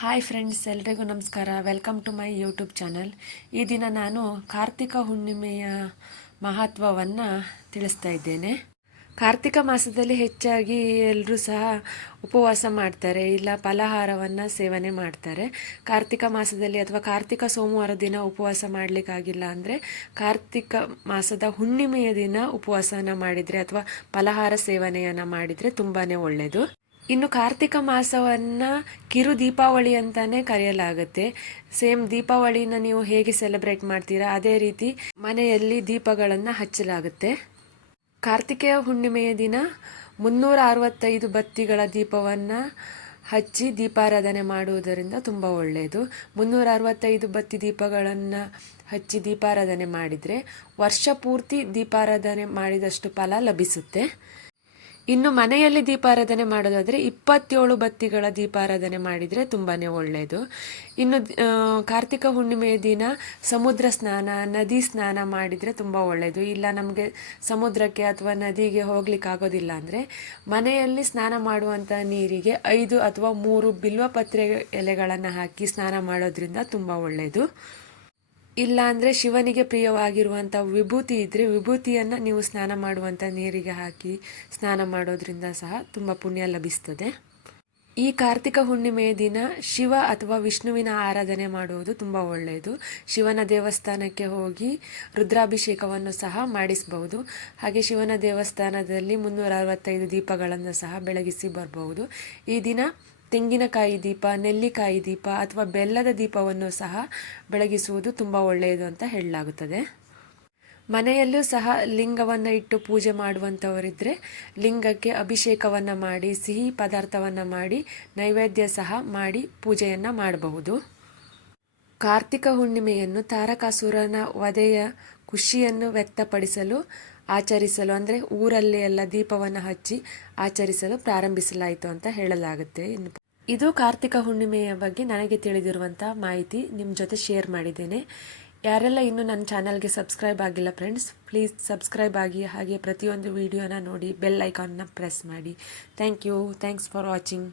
Hi friends ಎಲ್ರಿಗೂ ನಮಸ್ಕಾರ. Welcome to my YouTube channel ಈ ದಿನ ನಾನು ಕಾರ್ತಿಕ ಹುಣ್ಣಿಮೆಯ ಮಹತ್ವವನ್ನು ತಿಳಿಸ್ತಾ ಇದ್ದೇನೆ. ಕಾರ್ತಿಕ ಮಾಸದಲ್ಲಿ ಹೆಚ್ಚಾಗಿ ಎಲ್ಲರೂ ಸಹ ಉಪವಾಸ ಮಾಡ್ತಾರೆ, ಇಲ್ಲ ಫಲಹಾರವನ್ನು ಸೇವನೆ ಮಾಡ್ತಾರೆ. ಕಾರ್ತಿಕ ಮಾಸದಲ್ಲಿ ಅಥವಾ ಕಾರ್ತಿಕ ಸೋಮವಾರ ದಿನ ಉಪವಾಸ ಮಾಡಲಿಕ್ಕಾಗಿಲ್ಲ ಅಂದರೆ ಕಾರ್ತಿಕ ಮಾಸದ ಹುಣ್ಣಿಮೆಯ ದಿನ ಉಪವಾಸನ ಮಾಡಿದರೆ ಅಥವಾ ಫಲಹಾರ ಸೇವನೆಯನ್ನು ಮಾಡಿದರೆ ತುಂಬಾ ಒಳ್ಳೆಯದು ಇನ್ನು ಕಾರ್ತಿಕ ಮಾಸವನ್ನ ಕಿರು ದೀಪಾವಳಿ ಅಂತಾನೆ ಕರೆಯಲಾಗುತ್ತೆ. ಸೇಮ್ ದೀಪಾವಳಿನ ನೀವು ಹೇಗೆ ಸೆಲೆಬ್ರೇಟ್ ಮಾಡ್ತೀರಾ, ಅದೇ ರೀತಿ ಮನೆಯಲ್ಲಿ ದೀಪಗಳನ್ನು ಹಚ್ಚಲಾಗುತ್ತೆ. ಕಾರ್ತಿಕೇಯ ಹುಣ್ಣಿಮೆಯ ದಿನ ಮುನ್ನೂರ ಅರವತ್ತೈದು ಬತ್ತಿಗಳ ದೀಪವನ್ನು ಹಚ್ಚಿ ದೀಪಾರಾಧನೆ ಮಾಡುವುದರಿಂದ ತುಂಬ ಒಳ್ಳೆಯದು ಮುನ್ನೂರ ಅರವತ್ತೈದು ಬತ್ತಿ ದೀಪಗಳನ್ನು ಹಚ್ಚಿ ದೀಪಾರಾಧನೆ ಮಾಡಿದರೆ ವರ್ಷ ಪೂರ್ತಿ ದೀಪಾರಾಧನೆ ಮಾಡಿದಷ್ಟು ಫಲ ಲಭಿಸುತ್ತೆ. ಇನ್ನು ಮನೆಯಲ್ಲಿ ದೀಪಾರಾಧನೆ ಮಾಡೋದಾದರೆ ಇಪ್ಪತ್ತೇಳು ಬತ್ತಿಗಳ ದೀಪಾರಾಧನೆ ಮಾಡಿದರೆ ತುಂಬಾ ಒಳ್ಳೆಯದು ಇನ್ನು ಕಾರ್ತಿಕ ಹುಣ್ಣಿಮೆಯ ದಿನ ಸಮುದ್ರ ಸ್ನಾನ, ನದಿ ಸ್ನಾನ ಮಾಡಿದರೆ ತುಂಬ ಒಳ್ಳೆಯದು ಇಲ್ಲ ನಮಗೆ ಸಮುದ್ರಕ್ಕೆ ಅಥವಾ ನದಿಗೆ ಹೋಗ್ಲಿಕ್ಕೆ ಆಗೋದಿಲ್ಲ ಅಂದರೆ ಮನೆಯಲ್ಲಿ ಸ್ನಾನ ಮಾಡುವಂಥ ನೀರಿಗೆ ಐದು ಅಥವಾ ಮೂರು ಬಿಲ್ವಪತ್ರೆ ಎಲೆಗಳನ್ನು ಹಾಕಿ ಸ್ನಾನ ಮಾಡೋದ್ರಿಂದ ತುಂಬ ಒಳ್ಳೆಯದು ಇಲ್ಲ ಅಂದರೆ ಶಿವನಿಗೆ ಪ್ರಿಯವಾಗಿರುವಂಥ ವಿಭೂತಿ ಇದ್ದರೆ ವಿಭೂತಿಯನ್ನು ನೀವು ಸ್ನಾನ ಮಾಡುವಂಥ ನೀರಿಗೆ ಹಾಕಿ ಸ್ನಾನ ಮಾಡೋದ್ರಿಂದ ಸಹ ತುಂಬ ಪುಣ್ಯ ಲಭಿಸ್ತದೆ. ಈ ಕಾರ್ತಿಕ ಹುಣ್ಣಿಮೆಯ ದಿನ ಶಿವ ಅಥವಾ ವಿಷ್ಣುವಿನ ಆರಾಧನೆ ಮಾಡುವುದು ತುಂಬ ಒಳ್ಳೆಯದು. ಶಿವನ ದೇವಸ್ಥಾನಕ್ಕೆ ಹೋಗಿ ರುದ್ರಾಭಿಷೇಕವನ್ನು ಸಹ ಮಾಡಿಸಬಹುದು. ಹಾಗೆ ಶಿವನ ದೇವಸ್ಥಾನದಲ್ಲಿ ಮುನ್ನೂರ ಅರವತ್ತೈದು ದೀಪಗಳನ್ನು ಸಹ ಬೆಳಗಿಸಿ ಬರಬಹುದು. ಈ ದಿನ ತೆಂಗಿನಕಾಯಿ ದೀಪ, ನೆಲ್ಲಿಕಾಯಿ ದೀಪ ಅಥವಾ ಬೆಲ್ಲದ ದೀಪವನ್ನು ಸಹ ಬೆಳಗಿಸುವುದು ತುಂಬ ಒಳ್ಳೆಯದು ಅಂತ ಹೇಳಲಾಗುತ್ತದೆ. ಮನೆಯಲ್ಲೂ ಸಹ ಲಿಂಗವನ್ನು ಇಟ್ಟು ಪೂಜೆ ಮಾಡುವಂಥವರಿದ್ದರೆ ಲಿಂಗಕ್ಕೆ ಅಭಿಷೇಕವನ್ನು ಮಾಡಿ, ಸಿಹಿ ಪದಾರ್ಥವನ್ನು ಮಾಡಿ, ನೈವೇದ್ಯ ಸಹ ಮಾಡಿ ಪೂಜೆಯನ್ನು ಮಾಡಬಹುದು. ಕಾರ್ತಿಕ ಹುಣ್ಣಿಮೆಯನ್ನು ತಾರಕಾಸುರನ ವಧೆಯ ಖುಷಿಯನ್ನು ವ್ಯಕ್ತಪಡಿಸಲು ಆಚರಿಸಲು ಅಂದರೆ ಊರಲ್ಲಿ ಎಲ್ಲ ದೀಪವನ್ನು ಹಚ್ಚಿ ಆಚರಿಸಲು ಪ್ರಾರಂಭಿಸಲಾಯಿತು ಅಂತ ಹೇಳಲಾಗುತ್ತೆ. ಇದು ಕಾರ್ತಿಕ ಹುಣ್ಣಿಮೆಯ ಬಗ್ಗೆ ನನಗೆ ತಿಳಿದಿರುವಂಥ ಮಾಹಿತಿ ನಿಮ್ಮ ಜೊತೆ ಶೇರ್ ಮಾಡಿದ್ದೇನೆ. ಯಾರೆಲ್ಲ ಇನ್ನೂ ನನ್ನ ಚಾನಲ್ಗೆ ಸಬ್ಸ್ಕ್ರೈಬ್ ಆಗಿಲ್ಲ ಫ್ರೆಂಡ್ಸ್ ಪ್ಲೀಸ್ ಸಬ್ಸ್ಕ್ರೈಬ್ ಆಗಿ ಹಾಗೆ ಪ್ರತಿಯೊಂದು ವಿಡಿಯೋನ ನೋಡಿ ಬೆಲ್ ಐಕಾನ್ನ ಪ್ರೆಸ್ ಮಾಡಿ. Thank you thanks for watching